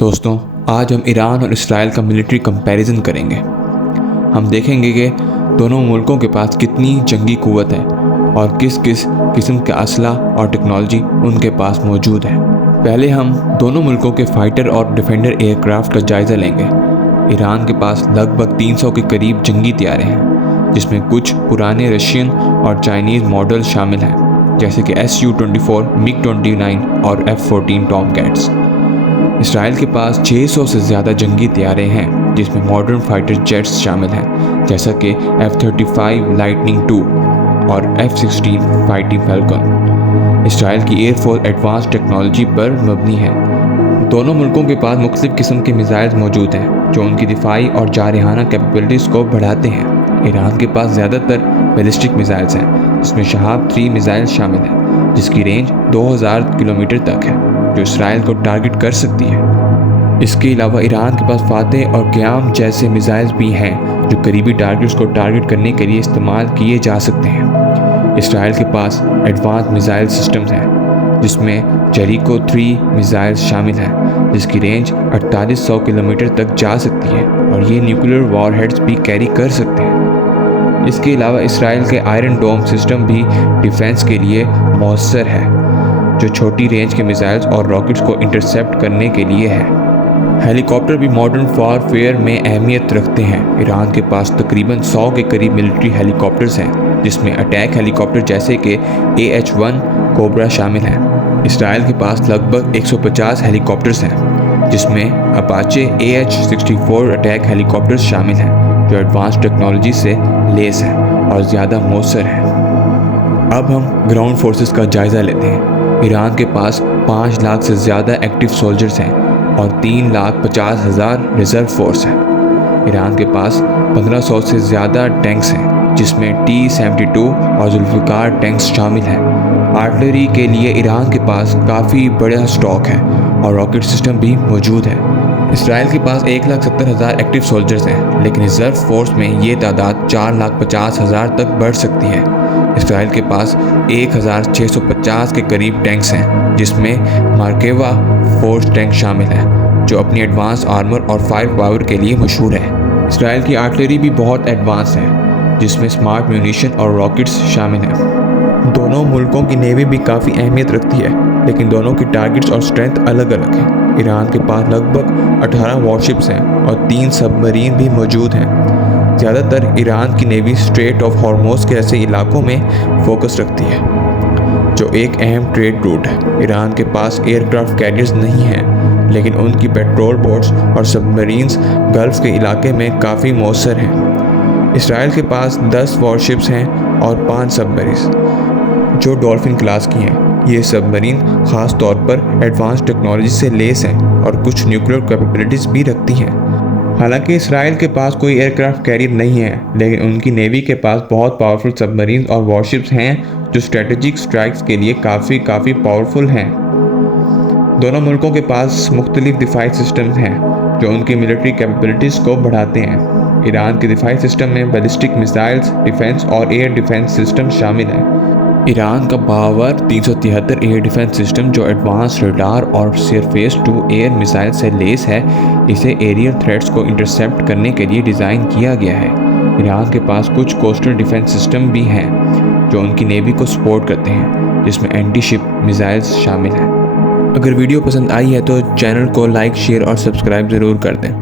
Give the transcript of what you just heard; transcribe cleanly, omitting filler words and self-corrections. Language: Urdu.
دوستوں، آج ہم ایران اور اسرائیل کا ملٹری کمپیریزن کریں گے۔ ہم دیکھیں گے کہ دونوں ملکوں کے پاس کتنی جنگی قوت ہے اور کس کس قسم کا اسلحہ اور ٹیکنالوجی ان کے پاس موجود ہے۔ پہلے ہم دونوں ملکوں کے فائٹر اور ڈیفینڈر ایئر کرافٹ کا جائزہ لیں گے۔ ایران کے پاس لگ بھگ 300 کے قریب جنگی طیارے ہیں، جس میں کچھ پرانے رشین اور چائنیز ماڈل شامل ہیں، جیسے کہ Su-24، MiG-29 اور F-14 ٹام کیٹس۔ اسرائیل کے پاس 600 سے زیادہ جنگی طیارے ہیں، جس میں ماڈرن فائٹر جیٹس شامل ہیں، جیسا کہ F-35 لائٹننگ II اور F-16 فائٹنگ فیلکن۔ اسرائیل کی ایئر فورس ایڈوانس ٹیکنالوجی پر مبنی ہے۔ دونوں ملکوں کے پاس مختلف قسم کے میزائلز موجود ہیں، جو ان کی دفاعی اور جارحانہ کیپیبلٹیز کو بڑھاتے ہیں۔ ایران کے پاس زیادہ تر بیلسٹک میزائلز ہیں، جس میں شہاب 3 میزائل شامل ہیں، جس کی رینج 2000 کلومیٹر تک ہے، جو اسرائیل کو ٹارگٹ کر سکتی ہے۔ اس کے علاوہ ایران کے پاس فاتح اور قیام جیسے میزائلز بھی ہیں، جو قریبی ٹارگٹس کو ٹارگٹ کرنے کے لیے استعمال کیے جا سکتے ہیں۔ اسرائیل کے پاس ایڈوانس میزائل سسٹمز ہیں، جس میں جیریکو 3 میزائلز شامل ہیں، جس کی رینج 4800 کلومیٹر تک جا سکتی ہے اور یہ نیوکلیر وار ہیڈز بھی کیری کر سکتے ہیں۔ اس کے علاوہ اسرائیل کے آئرن ڈوم سسٹم بھی ڈیفنس کے لیے مؤثر ہے، جو چھوٹی رینج کے میزائلز اور راکٹس کو انٹرسیپٹ کرنے کے لیے ہے۔ ہیلی کاپٹر بھی ماڈرن وار فیئر میں اہمیت رکھتے ہیں۔ ایران کے پاس تقریباً 100 کے قریب ملٹری ہیلی کاپٹرز ہیں، جس میں اٹیک ہیلی کاپٹر جیسے کہ AH-1 کوبرا شامل ہیں۔ اسرائیل کے پاس لگ بھگ 150 ہیلی کاپٹرز ہیں، جس میں اپاچے AH-64 اٹیک ہیلی کاپٹرز شامل ہیں، جو ایڈوانس ٹیکنالوجی سے لیس ہیں اور زیادہ مؤثر ہیں۔ اب ہم گراؤنڈ فورسز کا جائزہ لیتے ہیں۔ ایران کے پاس 5 لاکھ سے زیادہ ایکٹیو سولجرز ہیں اور 3,50,000 ریزرو فورس ہے۔ ایران کے پاس 1500 سے زیادہ ٹینکس ہیں، جس میں T-72 اور ذوالفقار ٹینکس شامل ہیں۔ آرٹلری کے لیے ایران کے پاس کافی بڑا سٹاک ہے اور راکٹ سسٹم بھی موجود ہے۔ اسرائیل کے پاس 1,70,000 ایکٹیو سولجرز ہیں، لیکن ریزرو فورس میں یہ تعداد 4,50,000 تک بڑھ سکتی ہے۔ اسرائیل کے پاس 1,650 کے قریب ٹینکس ہیں، جس میں مارکیوا فورس ٹینک شامل ہیں، جو اپنی ایڈوانس آرمر اور فائر پاور کے لیے مشہور ہے۔ اسرائیل کی آرٹلری بھی بہت ایڈوانس ہے، جس میں سمارٹ میونیشن اور راکٹس شامل ہیں۔ دونوں ملکوں کی نیوی بھی کافی اہمیت رکھتی ہے، لیکن دونوں کی ٹارگٹس اور اسٹرینتھ الگ الگ ہیں۔ ایران کے پاس لگ بھگ 18 وارشپس ہیں اور 3 سب مرین بھی موجود ہیں۔ زیادہ تر ایران کی نیوی اسٹریٹ آف ہارموز جیسے علاقوں میں فوکس رکھتی ہے، جو ایک اہم ٹریڈ روٹ ہے۔ ایران کے پاس ایئر کرافٹ کیریئرز نہیں ہیں، لیکن ان کی پیٹرول بوٹس اور سب مرینز گلف کے علاقے میں کافی مؤثر ہیں۔ اسرائیل کے پاس 10 وارشپس ہیں اور 5 سب مرینز، جو ڈولفن کلاس کی ہیں۔ یہ سب مرین خاص طور پر ایڈوانس ٹیکنالوجی سے لیس ہیں اور کچھ نیوکلیر کیپیبلٹیز بھی رکھتی ہیں۔ حالانکہ اسرائیل کے پاس کوئی ایئر کرافٹ کیریئر نہیں ہے، لیکن ان کی نیوی کے پاس بہت پاورفل سب مرینز اور وارشپس ہیں، جو اسٹریٹجک اسٹرائکس کے لیے کافی پاورفل ہیں۔ دونوں ملکوں کے پاس مختلف دفاعی سسٹمز ہیں، جو ان کی ملٹری کیپیبلٹیز کو بڑھاتے ہیں۔ ایران کے دفاعی سسٹم میں بیلسٹک میزائلز، ڈیفنس اور ایئر ڈیفنس سسٹم شامل ہیں۔ ایران کا باور 373 ایئر ڈیفنس سسٹم، جو ایڈوانس ریڈار اور سرفیس ٹو ایئر میزائل سے لیس ہے، اسے ایریل تھریٹس کو انٹرسیپٹ کرنے کے لیے ڈیزائن کیا گیا ہے۔ ایران کے پاس کچھ کوسٹل ڈیفنس سسٹم بھی ہیں، جو ان کی نیوی کو سپورٹ کرتے ہیں، جس میں اینٹی شپ میزائلز شامل ہیں۔ اگر ویڈیو پسند آئی ہے تو چینل کو لائک، شیئر اور سبسکرائب ضرور کر دیں۔